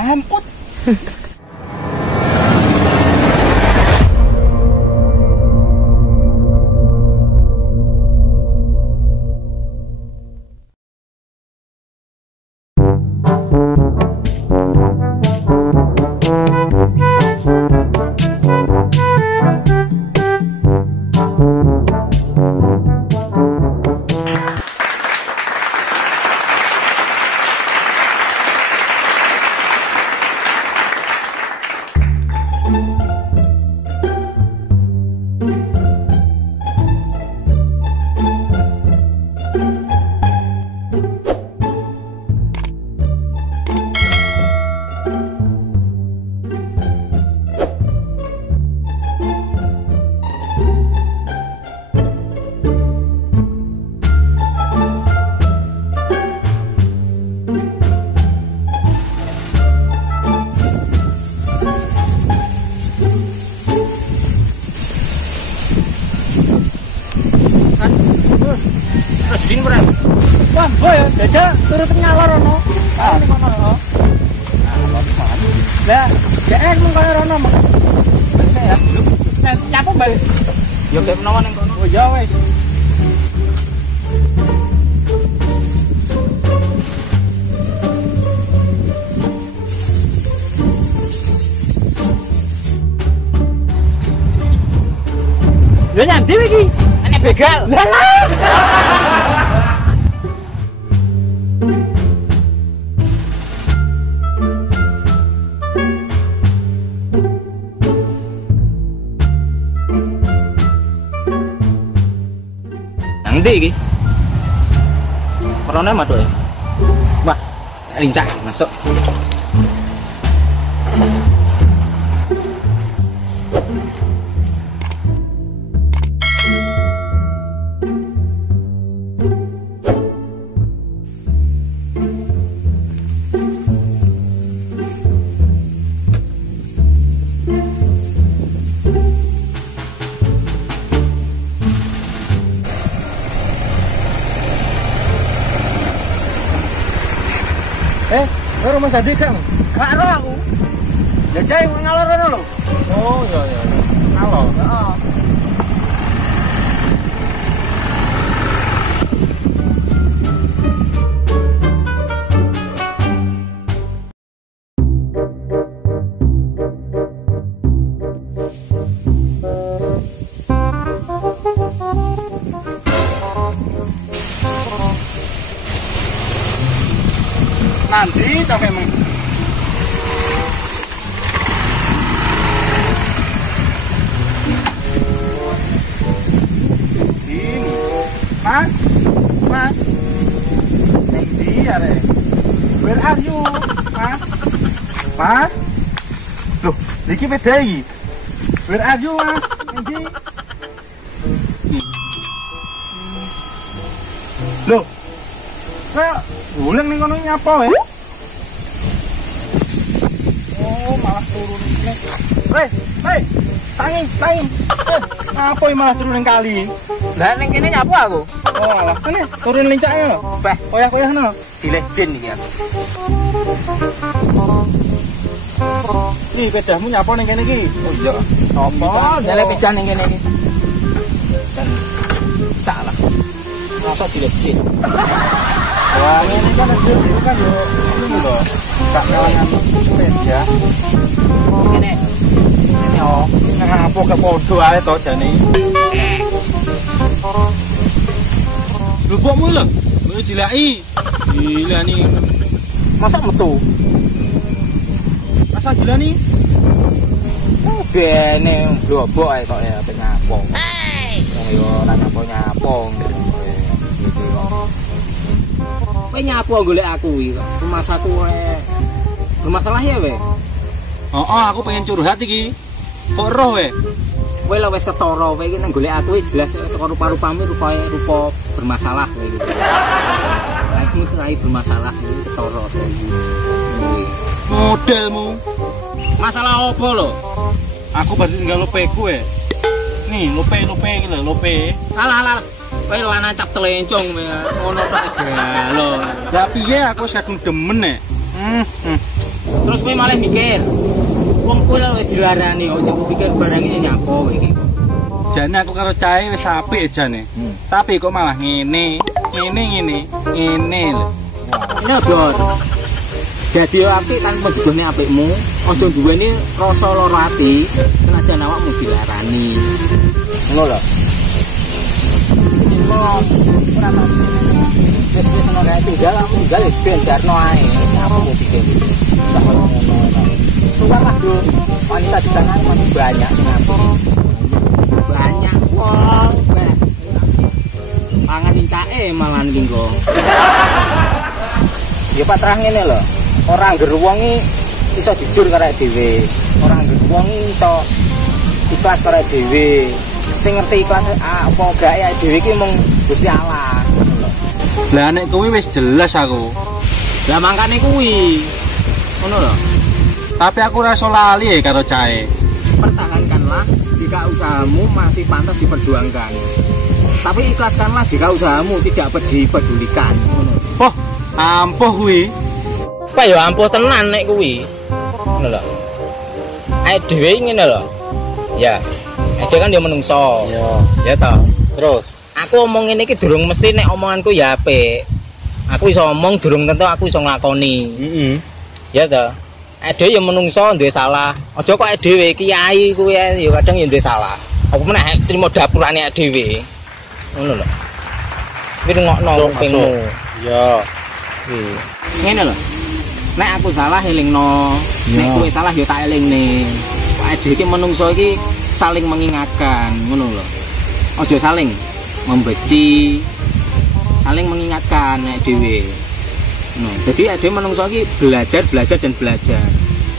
Ampun. Din berat. Wah, boy, jajal turut nyalor ono. Ah, ning kono yo. Nah, mana? Lah, dhek mung kaya rono mah. Saya dulu. Nah, nyapu bali. Yo kayak menawa ning kono. Oh, ya wis. Lha nyandi iki? Ane begal. Lah. Nang ndi iki? Merone maduk ya. Wah, lincah masuk. Karo Mas Adi kan? Gak ero aku. Jajah ngalor ngono lho. Oh, iya. Ngalor. Heeh. Nanti sampai meng. Ini. Mas. Nanti are. Where are you? Mas. Loh, iki beda iki. Where are you, Mas? Nanti. Loh. Kok bulan ning kono nyapa wae? Oh, malah turun ini. Hei, tangi. Apa yang malah turun ning kali? Lah ning kene nyapu aku. Oh, alah kene turun lincake lho. Beh, Koyah-koyah no. pilih jin iki aku. Ih, pedahmu nyapa ning kene iki. Oh iya. Apa? Nyale pejan ning kene iki. Dan salah. Masa pilih jin. Wah, ini kan bukan yo. Ini lho. Gak kalangan sepeda. Kene. Kene oh. Ngapa ke podo ae to jane. Lho kok mulih? Wis dilaki. Gila nih. Masa metu? Masa gila nih? Oh, bene blobok ae kok ya penyapo. Hei. Yo ora nyapo-nyapo. Kowe nyapu golek aku iki kok. Rumah satu wae. Bermasalah ya, we? Oh, aku pengen curhat iki. Kok roh we? Kowe lho wis ketara, kowe iki nang golek aku jelas teko rupa-rupamu rupa bermasalah kowe iki. Aku iki bermasalah iki ketara iki. Modelmu. Masalah opo lho? Aku berarti tinggal lope ku ya. Nih, lope iki lho, lope. Alah. Kowe lanang cap telencong ngono tok galo. Ya piye aku wis kadung demen nek. Terus kowe malah mikir. Wong kowe wis dilarani kok cek pikir barang iki nyapa kowe iki. Jane aku karo cahe wis apik jane. Tapi kok malah ngene lho. Ini Bor. Jadi apik tanpa didone apikmu, aja duweni rasa lara ati senajan awakmu dilarani. Ngono lho. Ora tau. Wis ono kae tinggal aku tinggal wis ben jarno ae. Apa kok pikir. Tak ngono. Tuwar lah, Bro. Wanita di sana masih banyak sing aku. Banyak wong, Mbak. Pangan incake malah iki kok. Ya patrah ngene lho. Ora ngger wong iso jujur karo dhewe. Ora ngger wong iso ikhlas karo dhewe. Sing ngerti ikhlas apa gake dhewe iki mung Gusti Allah. Lah nek kuwi wis jelas aku. Lah mangkane kuwi. Ngono lho. Tapi aku ora iso lali karo cahe. Pertahankanlah jika usahamu masih pantas diperjuangkan. Tapi ikhlaskanlah jika usahamu tidak dipedulikan. Ngono. Poh, ampuh kuwi. Apa ya ampuh tenan nek kuwi. Ngono lho. Ae dhewe ngene lho. Ya. Ade kan ya menungso. Ya ta. Terus aku omong ngene iki durung mesti nek omonganku ya apik. Aku iso omong durung tentu aku iso nglakoni. Ya ta. Ade ya menungso duwe salah. Aja kok dhewe kiai kuwi ya kadang ya duwe salah. Aku meneh trimo dapurane dhewe. Ngono lho. Kuwi ngokno kupingmu. Ya. Ngene lho. Nek aku salah elingno, nek kowe salah ya tak elingne. Kok dhewe iki menungso iki saling mengingatkan, ngono lho. Aja saling membenci, saling mengingatkan nek dhewe. Nah, jadi ade menungso iki belajar dan belajar.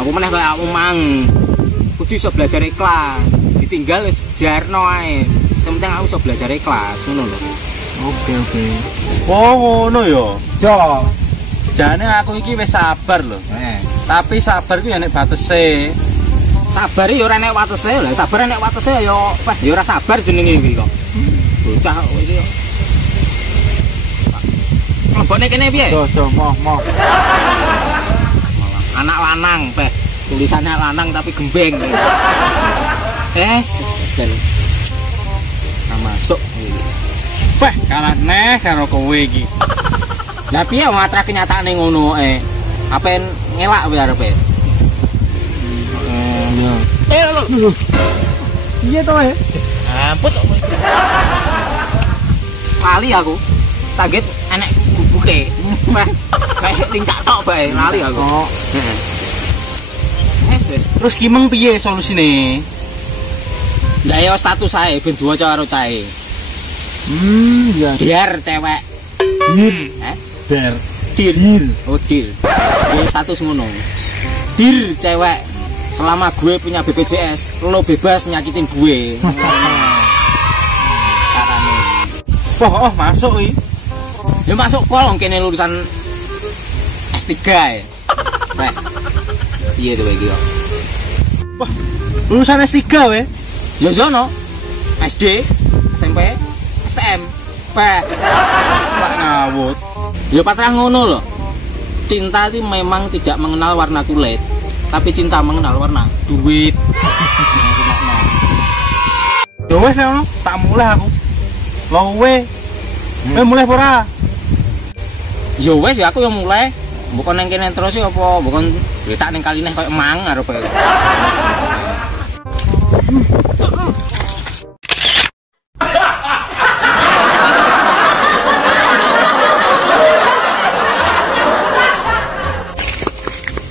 Aku meneh kaya aku mang. Kudu iso belajar ikhlas. Ditinggal wis jarno ae. Sing penting aku iso belajar ikhlas, ngono lho. Oke. Oh, ngono ya. Jo. Jane aku iki wis sabar lho. Tapi sabar ku ya nek batese. Sabar ya ora nek watese lho. Sabar nek watese ya ora sabar jenenge iki kok. Bocah iki kok. Lebone kene piye? Jo, moh. Anak lanang, Peh. Tulisannya lanang tapi gembeng. Sel. Masuk iki. Peh, kalah neh karo kowe iki. Lah piye matra kenyataane ngono Apa ngelak kowe arepe? Iya to Ampun kok kowe. Lali aku. Target enek gubuke. Kayak lincak tok bae, lali aku. Heeh. Wes. Terus gimeng piye solusine? Lah ya status ae ben diwaca karo cahe. Ya. Biar cewek. Ber. Dir. Oh, dir. Ya status ngono. Dir cewek. Selama gue punya BPJS, lo bebas nyakitin gue. Carane. Oh, masuk iki. Ya masuk pol kene lulusan S3 ya. Weh. Iya to iki kok. Wah, lulusan S3 we. Ya sono. SD, SMP, STM. Weh. Pak ngawut. Ya patrah ngono lho. Cinta itu memang tidak mengenal warna kulit, tapi cinta mengenal warna duit. Ya wes ngono, tak mulai aku. Lowe. Mulai ora? Ya wes ya aku yang mulai. Bukan nang kene terus ya apa? Bukan tak ning kalineh koyo mang arep.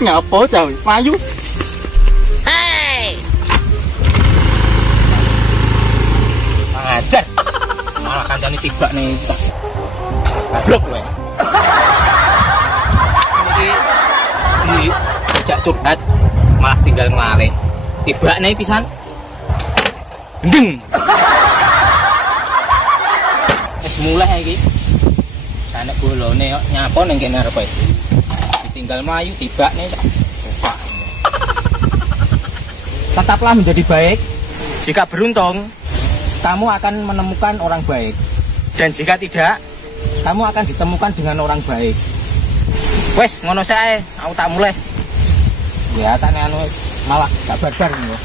Ngapa cawe? Payu. Hei. Ajar. Malah kancane tiba nih. Goblok kowe. Iki sedih ajak curhat malah tinggal ngelare. Tiba nih pisan. Gendeng. Wis mulai iki. Sanek bolone kok nyapa ning kene arep. Tinggal melayu tiba nih lupa. Tetaplah menjadi baik. Jika beruntung, kamu akan menemukan orang baik. Dan jika tidak, kamu akan ditemukan dengan orang baik. Wes, ngono sae, aku tak mulai. Ya, tak anu wis malah gak barbar ngono.